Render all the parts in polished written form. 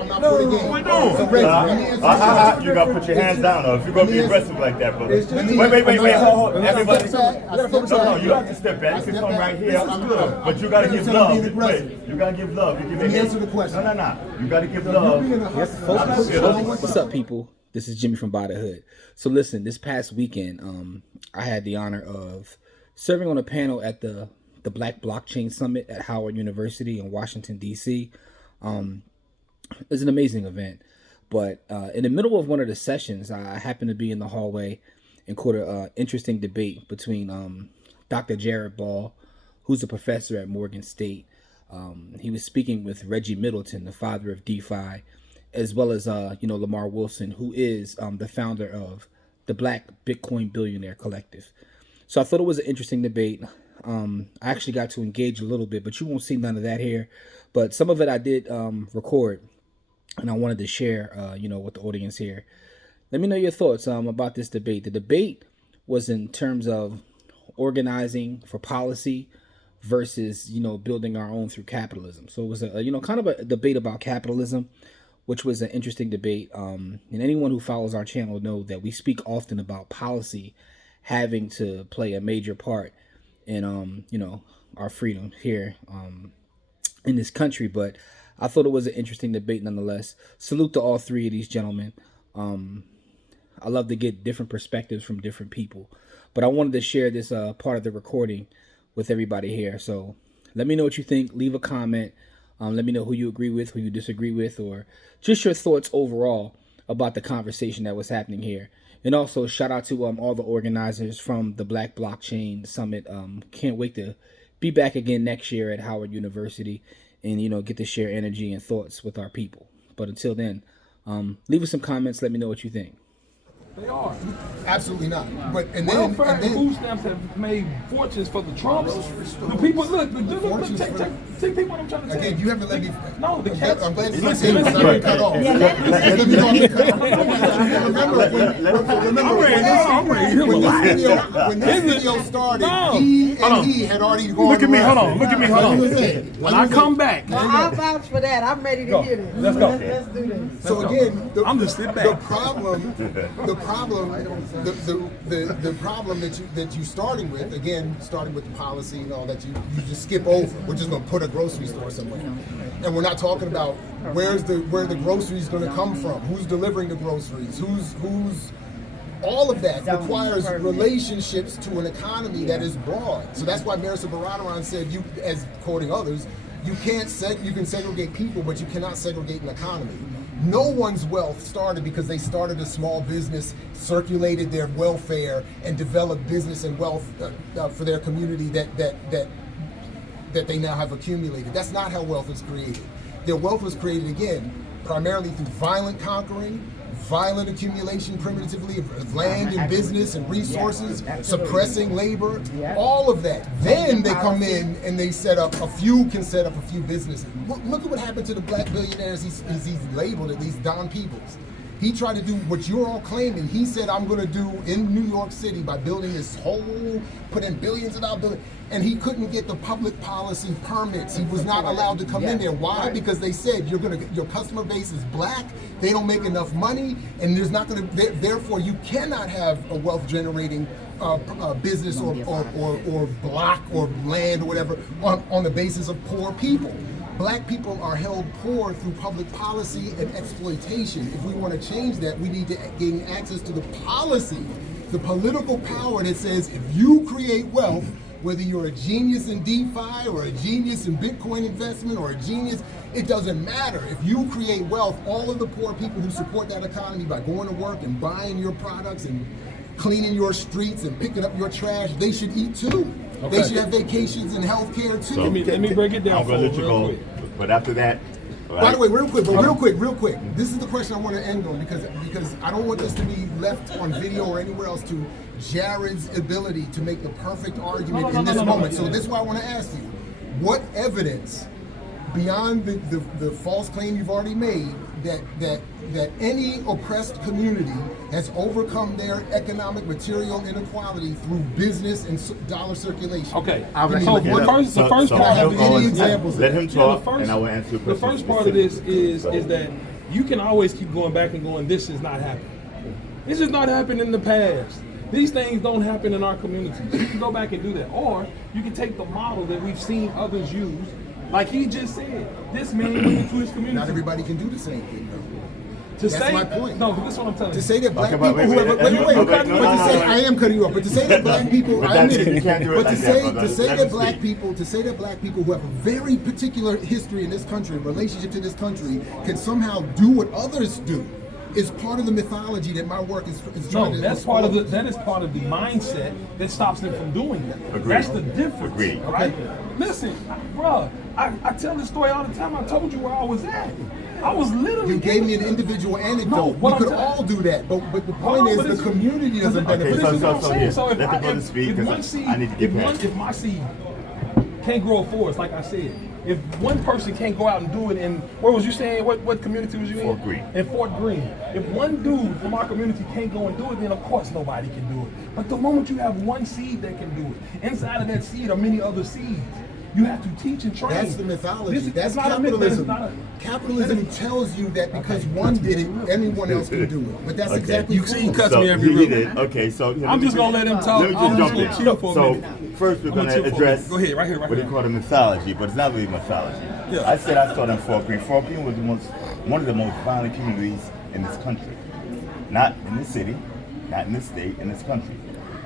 I'm not for the game. What we doing? So Reggie, let me answer You gotta put your hands down, though. If you're gonna be aggressive like that, brother. Wait, hold. Everybody. No, you have to step back. You can come right here. But you gotta give love. Wait, you gotta give love. Let me answer the question. No. You gotta give love. What's up, people? This is Jimmy from By the Hood. So listen, this past weekend, I had the honor of serving on a panel at the Black Blockchain Summit at Howard University in Washington, D.C. It was an amazing event. But in the middle of one of the sessions, I happened to be in the hallway and caught an interesting debate between Dr. Jared Ball, who's a professor at Morgan State. He was speaking with Reggie Middleton, the father of DeFi, as well as Lamar Wilson, who is the founder of the Black Bitcoin Billionaire Collective. So I thought it was an interesting debate. I actually got to engage a little bit, but you won't see none of that here. But some of it I did record, and I wanted to share, with the audience here. Let me know your thoughts about this debate. The debate was in terms of organizing for policy versus, building our own through capitalism. So it was a, kind of a debate about capitalism, which was an interesting debate. And anyone who follows our channel know that we speak often about policy having to play a major part in, our freedom here in this country. But I thought it was an interesting debate nonetheless. Salute to all three of these gentlemen. I love to get different perspectives from different people. But I wanted to share this part of the recording with everybody here. So let me know what you think. Leave a comment. Let me know who you agree with, who you disagree with, or just your thoughts overall about the conversation that was happening here. And also shout out to all the organizers from the Black Blockchain Summit. Can't wait to be back again next year at Howard University and, get to share energy and thoughts with our people. But until then, leave us some comments. Let me know what you think. They are. Absolutely not. But Welfare and food stamps have made fortunes for the Trumps. The people, look, take people what I'm trying to tell you. Again, you haven't let me. No, the cats. I'm glad you said because I cut off. When this video started, he had already gone. Look at me, hold on. When I come back. Well, I'll vouch for that. I'm ready to hear this. Let's go. Let's do this. So again, I'm just sitting back. The problem that you starting with, again, starting with the policy and all that you just skip over. We're just gonna put a grocery store somewhere, and we're not talking about where the groceries gonna come from, who's delivering the groceries, who's all of that requires relationships to an economy that is broad. So that's why Marisa Baradaran said, you, as quoting others, you can segregate people, but you cannot segregate an economy. No one's wealth started because they started a small business, circulated their welfare, and developed business and wealth for their community that they now have accumulated. That's not how wealth is created. Their wealth was created, again, primarily through violent conquering, violent accumulation primitively of land and business and resources, suppressing labor, all of that. Then they come in and they a few businesses. Look at what happened to the black billionaires he's labeled, at least Don Peebles. He tried to do what you're all claiming. He said, I'm going to do in New York City by building this whole, put in billions of dollars, and he couldn't get the public policy permits. He was not allowed to come in there. Why? Because they said your customer base is black, they don't make enough money, and there's not going to, therefore you cannot have a wealth generating business or block or land or whatever on the basis of poor people. Black people are held poor through public policy and exploitation. If we want to change that, we need to gain access to the policy, the political power that says if you create wealth, whether you're a genius in DeFi or a genius in Bitcoin investment or a genius, it doesn't matter. If you create wealth, all of the poor people who support that economy by going to work and buying your products and cleaning your streets and picking up your trash, they should eat too. Okay. They should have vacations and health care too. So, let me break it down for you real quick. But after that, right. By the way, real quick. This is the question I want to end on because I don't want this to be left on video or anywhere else to Jared's ability to make the perfect argument in this moment. So this is why I want to ask you, what evidence beyond the false claim you've already made that any oppressed community has overcome their economic material inequality through business and dollar circulation? Okay, so the first part of any examples. Let him talk, and I will answer the question. The first part of this is that you can always keep going back and going, this is not happening. This has not happened in the past. These things don't happen in our communities. You can go back and do that. Or you can take the model that we've seen others use, like he just said. This man went into his community. Not everybody can do the same thing, though. That's That's my point. No, this is what I'm telling you. To say that black Okay, but people, wait, but to say, I am cutting you off, but to say that black people, But I that's admit it, you it, can't do it but like to that, say, brother. to say Let that me black speak. people, to say that black people who have a very particular history in this country, relationship to this country, can somehow do what others do, is part of the mythology that my work is trying No, to. that's part of the. That is part of the mindset that stops them from doing that. Agreed. That's the difference. Agreed. Right? Listen, bro, I tell this story all the time. I told you where I was at. I was literally. You gave me an individual anecdote. No, We what could I'm all do that, but the No, point but is the community doesn't Okay, benefit. this is what I'm so saying. here, So if let the brother speak, if 'cause one seed, I need to get past if my seed can't grow a forest, like I said, if one person can't go out and do it in, where was you saying? What community was you in? Fort Greene. In Fort Greene. If one dude from our community can't go and do it, then of course nobody can do it. But the moment you have one seed that can do it, inside of that seed are many other seeds. You have to teach and train. That's the mythology. This- That's not a myth. capitalism. That is not Capitalism tells you that because one did it, anyone else can do it. But that's Okay. exactly You see, false. cuts So me every he room. did. Okay, so here, I'm me just gonna let him talk. Let me I'm just just jump gonna in. chill for a So minute. first we're I'm gonna gonna chill for a address minute. Go ahead, right here, right what they here. call the mythology, but it's not really mythology. Yeah. I said I started in Fort Greene. Fort Greene was one of the most violent communities in this country. Not in the city, not in the state, in this country.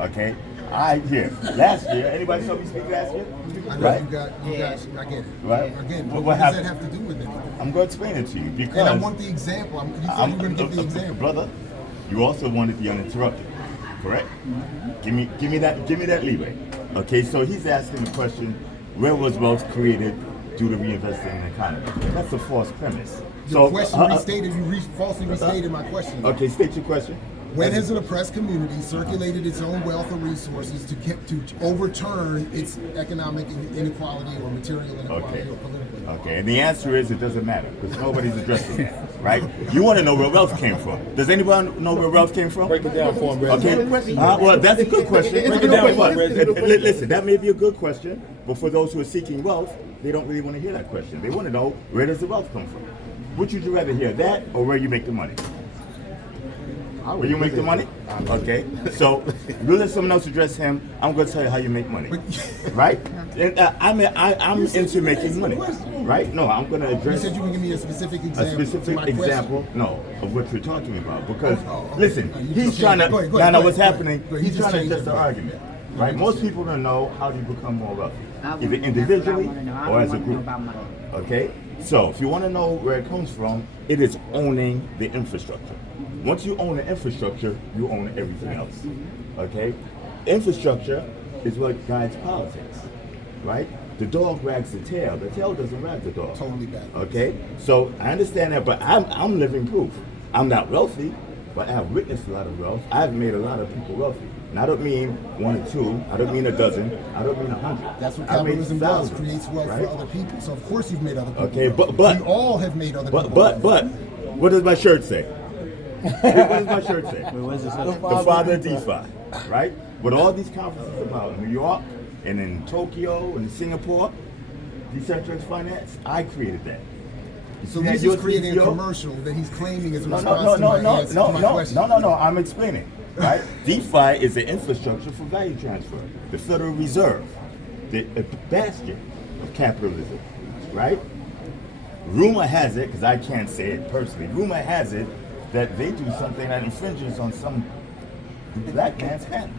Okay? Last year, anybody saw me speak last year? I know Right? you got, I get it. Right. Again, What what does that happened? have to do with anything? I'm going to explain it to you because And I want the example. You said you were going to give the example. Brother, you also wanted the uninterrupted, correct? Give me that leeway. Okay, so he's asking the question, where was wealth created due to reinvesting in the economy? That's a false premise. Your question restated, you falsely restated my question. Okay, state your question. When has an oppressed community circulated its own wealth or resources to overturn its economic inequality or material inequality Okay. or political inequality? Okay, and the answer is it doesn't matter because nobody's addressing it, right? You want to know where wealth came from. Does anybody know where wealth came from? Break it down for him, bro. Okay. Well, that's a good question. Break it down for him, Reggie. Listen, that may be a good question, but for those who are seeking wealth, they don't really want to hear that question. They want to know, where does the wealth come from? Would you rather hear that or where you make the money? Where you make the money? Okay. So we'll let someone else address him. I'm going to tell you how you make money, right? And, I'm into making money, right? No, I'm going to You address said you can give me a specific example. a specific to my question. example, no, of what you're talking about. Because okay. listen, You he's just trying to. changed it. Go Now, ahead, what's go ahead, happening? go ahead. He's You just trying to changed adjust the it. argument, right? Most people don't know how do you become more wealthy, I either wanna- individually that's what I wanna know. I or don't as a wanna know group. about money. Okay, so if you want to know where it comes from, it is owning the infrastructure. Once you own the infrastructure, you own everything else. Okay, infrastructure is what guides politics, right? The dog wags the tail doesn't wag the dog. Totally bad. Okay, so I understand that, but I'm living proof. I'm not wealthy, but I have witnessed a lot of wealth. I've made a lot of people wealthy. And I don't mean one or two. I don't mean a dozen. I don't mean 100. That's what I made capitalism does, thousands, creates wealth right? for other people. So of course you've made other people Okay, wealthy. but we all have made other people but wealthy. what does my shirt say? What does my shirt say? The father of DeFi, right? What all these conferences about in New York and in Tokyo and Singapore, decentralized finance, I created that. You So see that he's just US creating a DCO? commercial that he's claiming is a No, response to my question. no. I'm explaining. Right? DeFi is the infrastructure for value transfer. The Federal Reserve, the bastion of capitalism. Right? Rumor has it, because I can't say it personally. Rumor has it that they do something that infringes on some black man's pen.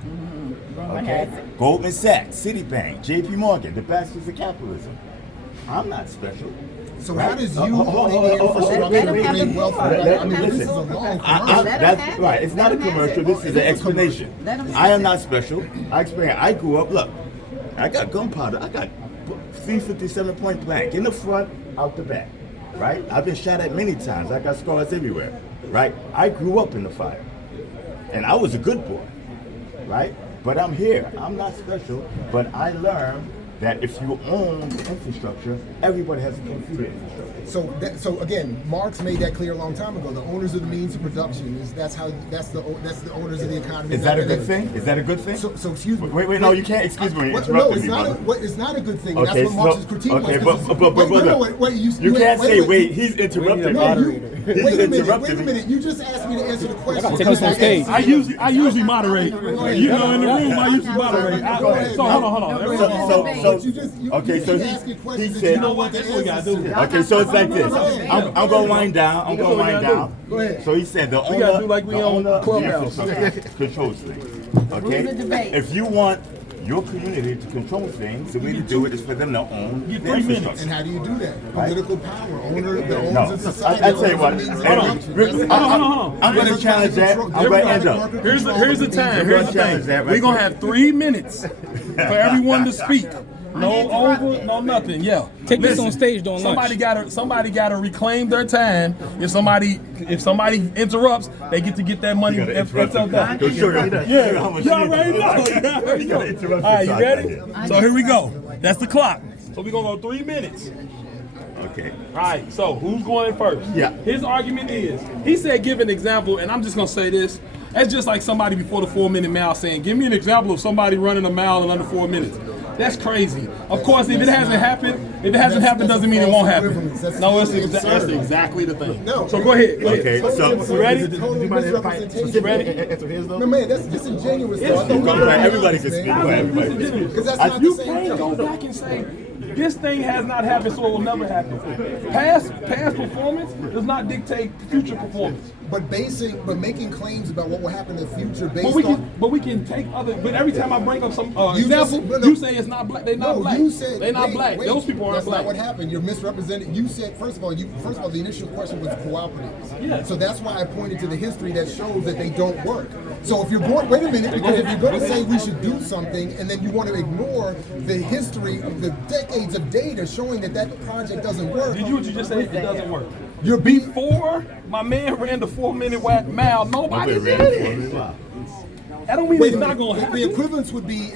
Okay? Goldman Sachs, Citibank, J.P. Morgan, the bastions of capitalism. I'm not special. So Right? how does you owning the infrastructure create wealth for Let I me mean, this is listen. a long I- commercial. Let 'em that's have right. it. It's not a Let 'em have commercial. it. This is an It is a explanation. Let 'em have I am it. not special. I explain. I grew up. Look, I got gunpowder. I got 357 point blank in the front, out the back. Right. I've been shot at many times. I got scars everywhere. Right. I grew up in the fire, and I was a good boy. Right. But I'm here. I'm not special. But I learned that if you own the infrastructure, everybody has to pay for the infrastructure. So again, Marx made that clear a long time ago. The owners of the means of production that's the owners of the economy. Is that a good thing? Is that a good thing? So excuse me. Wait, no, you can't. Excuse me. No, it's not a good thing. And Okay, that's what Marx's critique was. okay, 'Cause but wait, you can't say wait. He's interrupting. No, He's wait a interrupting. minute. You just asked me to answer the question. take this on stage. I usually moderate. You know, in the room, I usually moderate. So hold on. Okay, so he said, You know what? That's what we gotta do. okay, so it's like this. I'm gonna wind down. I'm gonna wind down. Go ahead. So he said the owner, gotta do like we the on owner Clubhouse. controls things. Okay, Rules of debate. if you want your community to control things, the way to do it is for them to own the 3 minutes. infrastructure. And how do you do that? Political power, the No, owners of society. I tell you what. owns the means of Hold production. on. I'm gonna challenge that. I'm gonna end up. Here's the time. Here's the Challenge thing. that right We're gonna quick. have 3 minutes for everyone to speak. No over, no nothing. Yeah. Take this on stage during somebody lunch. Somebody gotta reclaim their time. If somebody interrupts, they get to get that money. You gotta If interrupt that's the guy. Go show him. Yeah, How much you you already need. know. You gotta interrupt All right, the you clock ready? right here. So here we go. That's the clock. So we're gonna go 3 minutes. Okay. All right, so who's going in first? Yeah. His argument is, he said give an example, and I'm just going to say this. That's just like somebody before the 4-minute mile saying, give me an example of somebody running a mile in under 4 minutes. That's crazy. Of course, if it hasn't happened, doesn't mean it won't happen. No, that's exactly the thing. No. So go ahead. Okay, so ready? No, man, that's disingenuous. everybody can speak. Go ahead, everybody can speak. Because that's not the You same can't thing. go back and say, this thing has not happened, so it will never happen. Past performance does not dictate future performance. But making claims about what will happen in the future based But we can take other. But every time I bring up some You example, just- no. you say it's not black. They're not black. You said they're not wait, black. wait, Those people aren't that's black. not what happened. You're misrepresenting. You said first of all, the initial question was cooperatives. Yeah. So that's why I pointed to the history that shows that they don't work. So if you're going, wait a minute, because if you're going to say we should do something and then you want to ignore the history of the decades of data showing that project doesn't work. Did you what you just said? It doesn't work. You're Before my man ran the 4-minute mile, nobody did it. That don't mean Wait it's a not minute. going to happen. The equivalence would be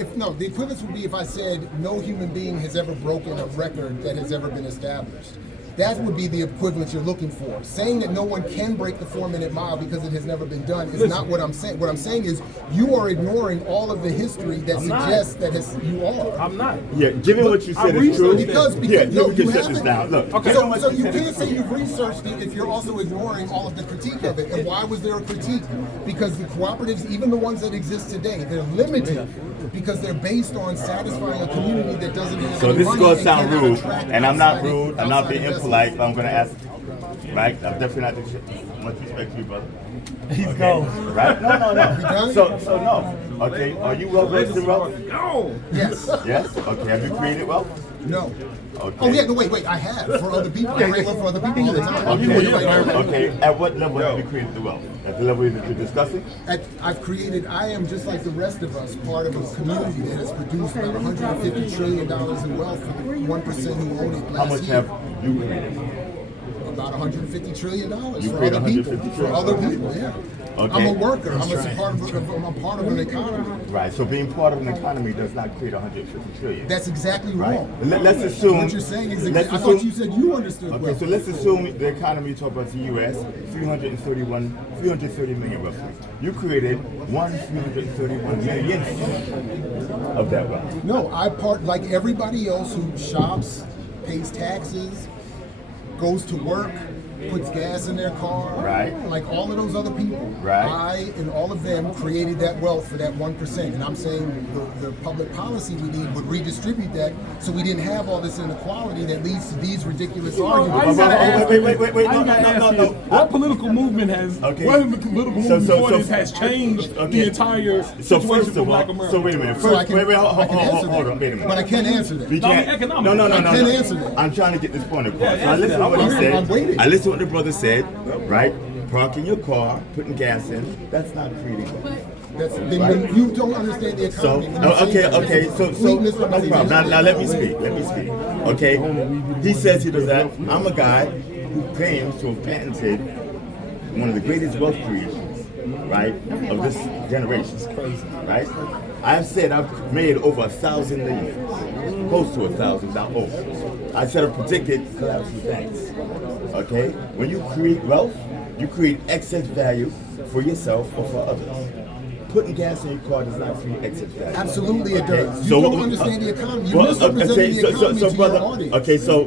if I said no human being has ever broken a record that has ever been established. That would be the equivalence you're looking for. Saying that no one can break the 4-minute mile because it has never been done is not what I'm saying. What I'm saying is you are ignoring all of the history that suggests that you are. I'm not. Yeah, given what you said I is true. researched Because yeah, no, we can you shut this haven't. down. Look, Okay. So you can't say you've researched it if you're also ignoring all of the critique of it. And why was there a critique? Because the cooperatives, even the ones that exist today, they're limited because they're based on satisfying a community that doesn't have So any this is money gonna and sound cannot rude, attract and I'm not outside- rude. I'm not outside being investment. impolite, but I'm gonna ask. Right? I'm definitely not doing shit. Much respect to you, brother. He's Okay. gone. Right? No. done? So no. Okay. Are you well versed in wealth? No. Yes. Yes. Okay. Have you created wealth? No. Okay. Oh yeah, no wait, I have for other people. I create wealth for other people all the time. Okay. At what level have you created the wealth? At the level that you're discussing? I am just like the rest of us, part of a community that has produced about $150 trillion in wealth for the 1% who own it last How much year. have you created? About $150 trillion You for create other people. $150 For trillion. other people, yeah. Okay. I'm a worker. I'm part of an economy. Right. So being part of an economy does not create 150 trillion. That's exactly right. wrong. Let's assume What you're saying is let's I thought assume- you said you understood Okay, wealth. so let's assume the economy, you talk about the U.S., 330 million roughly. You created 331 millionth of that wealth. No, I part like everybody else who shops, pays taxes, goes to work, puts gas in their car. Right. Like all of those other people. Right. I and all of them created that wealth for that 1%. And I'm saying the public policy we need would redistribute that so we didn't have all this inequality that leads to these ridiculous arguments. Wait, no. What political movement has? Okay. What political movement before this has changed okay. the entire So situation first for of Black all, America? so wait a minute. So I First, can, wait, I can answer hold that. on, wait a minute. But I can't answer that. We can't. economic. No. I can't answer that. I'm trying to get this point across. Yeah, So I listened to what he I'm said. waiting. I listened to what the brother said. Right? Parking your car, putting gas in. That's not creating wealth. Then you don't understand the So economy. When you say that, okay. it's So complete no misrepresentation. problem. Now let me speak. Okay. He says he does that. I'm a guy who claims to have patented one of the greatest wealth creations right, of this generation. It's crazy, right? I've said I've made over 1,000 million, close to 1,000, not over. I said I predicted collapse of banks. Okay, when you create wealth, you create excess value for yourself or for others. Putting gas in your car does not create excess value. Absolutely it does. You So, don't understand the economy. You misrepresenting the economy to brother, your audience. okay, so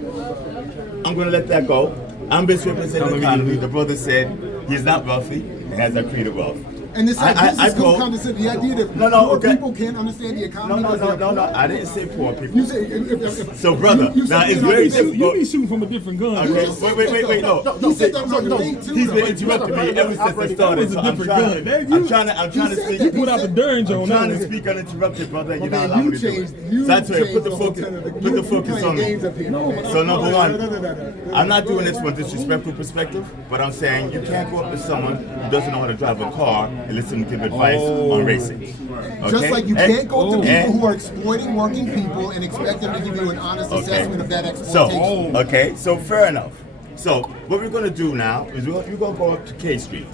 I'm going to let that go. I'm misrepresenting the economy. The brother said he's not wealthy and has not created wealth. And this is told- condescending. The idea that poor people can't understand the economy. No. I didn't say poor people. You say, if So, brother, you now said it's they're very not- difficult. You be shooting from a different gun. Okay, wait, no. He said that was your thing too. He's though. been interrupting me ever since I started. was a So I'm different trying gun. to, I'm trying to said speak. that. Put out the Derringer I'm on trying that to one. speak uninterrupted, brother. You're My not man, allowing you me to do changed. it. You So I tell you, changed put the the whole focus, tenor. put the You focus playing on me. games up here. So number one, No. I'm not doing this from a disrespectful perspective, but I'm saying you can't go up to someone who doesn't know how to drive a car and listen to give advice on racing. Okay? Just like you can't go to people and- who are exploiting working people and expect them to give you an honest assessment of that So, exploitation. so fair enough. So, what we're going to do now is we're going to go up to K Street,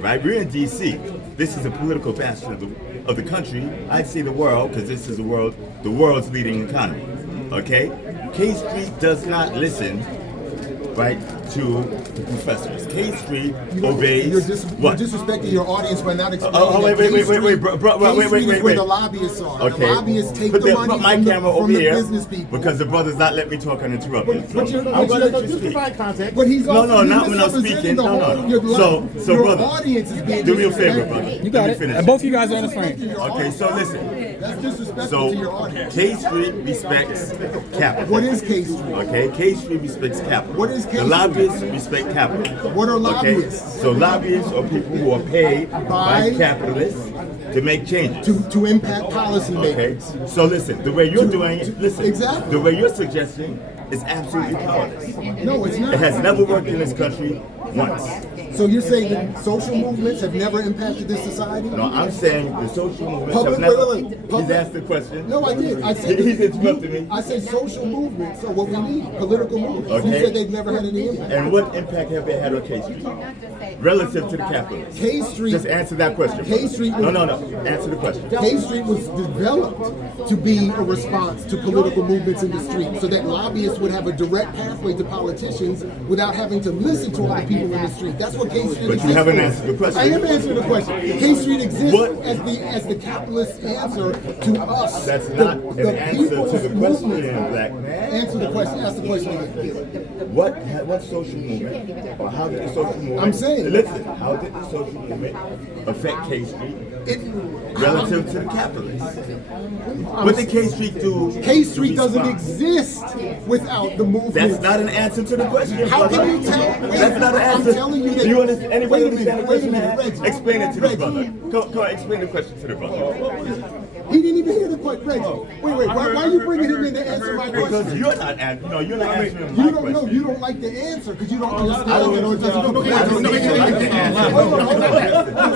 right? We're in D.C. This is a political bastion of the country. I'd say the world, because this is the world's leading economy. Okay? K Street does not listen, right, to the professors. K Street obeys You're what? disrespecting your audience by not explaining. wait, that wait, K Street- bro, K Street is wait. where the lobbyists are. Okay. The lobbyists take Put the the- money put my from camera the over here business people. because the brother's not letting me talk uninterrupted. But you're- I'm going to let you Just speak. provide context. But he's No, also not when I'm misrepresenting speaking. the No. whole- your So, your brother, audience is being do me a favor, disrespectful. brother. You got Let me it. finish. And both of you guys are on the frame. Okay, so listen. That's disrespectful to your So audience. K Street respects capital. What is K Street? Okay, K Street respects capital. What is K The Street? lobbyists respect capital. What are Okay? lobbyists? So lobbyists are people who are paid by By- capitalists to make changes. To impact policy Okay, makers. so listen, the way you're doing it, listen, Exactly. the way you're suggesting is absolutely powerless. No, it's not. It has never worked in this country once. So you're saying that social movements have never impacted this society? No, I'm saying the social movements Public- have never. wait. He's Public- asked the question. No, I did. I said He's interrupted me. I said social movements are what we need. Political movements. You Okay. said they've never had any impact. And what impact have they had on K Street relative to the capitalists? K Street. Just answer that question. K Street was- No. Answer the question. K Street was developed to be a response to political movements in the street, so that lobbyists would have a direct pathway to politicians without having to listen to all the people in the street. That's what K Street But exists you haven't for. answered the question. I am answering the question. K Street exists What? as the capitalist answer to us. That's not an answer to the question, movement. black man. Answer the question. Ask the question again. What social movement, or how did the social movement? I'm saying- Listen, how did the social movement affect K Street It, relative to the capitalists? What did K Street do? K Street to doesn't respond? exist without the movement. That's not an answer to the question. How brother. can you tell? Wait, That's not an I'm answer. telling you that. Do you understand? Anybody Wait a understand the minute, wait a question? minute, man? Reggie. Explain it to Reggie. the brother. Come on, explain the question to the brother. He didn't even hear the question. Reggie, wait. Why are you bringing him in to answer my Because question? you're not answering. No, you're not answering You my don't know. question. You don't like the answer because you don't I understand don't it or just understand. don't I don't like the answer.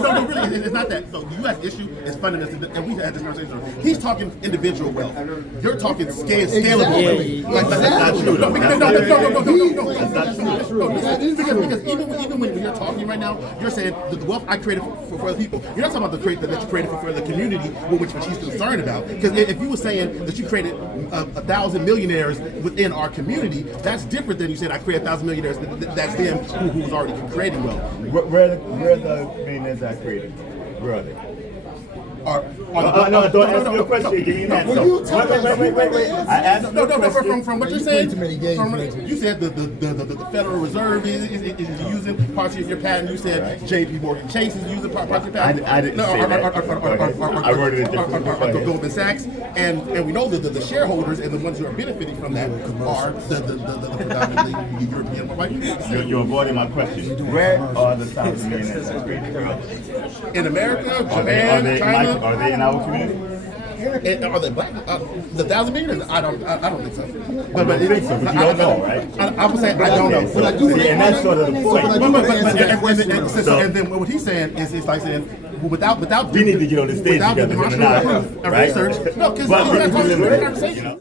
No, really, it's not that. So the U.S. issue is fundamental, and we've had this conversation. He's talking individual wealth. You're talking scalable wealth. Exactly. That's not true. No, though. no. That's not true. That is true. Because even when you're talking right now, you're saying the wealth I created for other people. You're not talking about the trait that you created for the community, which he's concerned about. Because if you were saying that you created 1,000 millionaires within our community, that's different than you said I created 1,000 millionaires. That's them who was already creating wealth. Where are the millionaires I created? Where are they? No, Don't answer your question. Give me an answer. Well, you tell us. Wait. I asked you a question. From what you're You saying, play too many games, Reggie. you said the Federal Reserve is using parts of your patent. You said J.P. Morgan Chase is using parts of your patent. I didn't say that. I worded it differently. Goldman Sachs, and we know that the shareholders and the ones who are benefiting from that are the predominantly European white people. You're avoiding my question. Where are the 1,000 millionaires I created? In America, Are Japan, they China. are they in our community? And are they black? The 1,000 millionaires? I don't think so. But you don't know, right? I would say I don't know. So, and that's sort of the point. And then what he's saying is it's like saying without We need to get on the stage without the together, demonstrative him and I, proof and right? research. No, because But we're not we're talking limited, conversation. you know?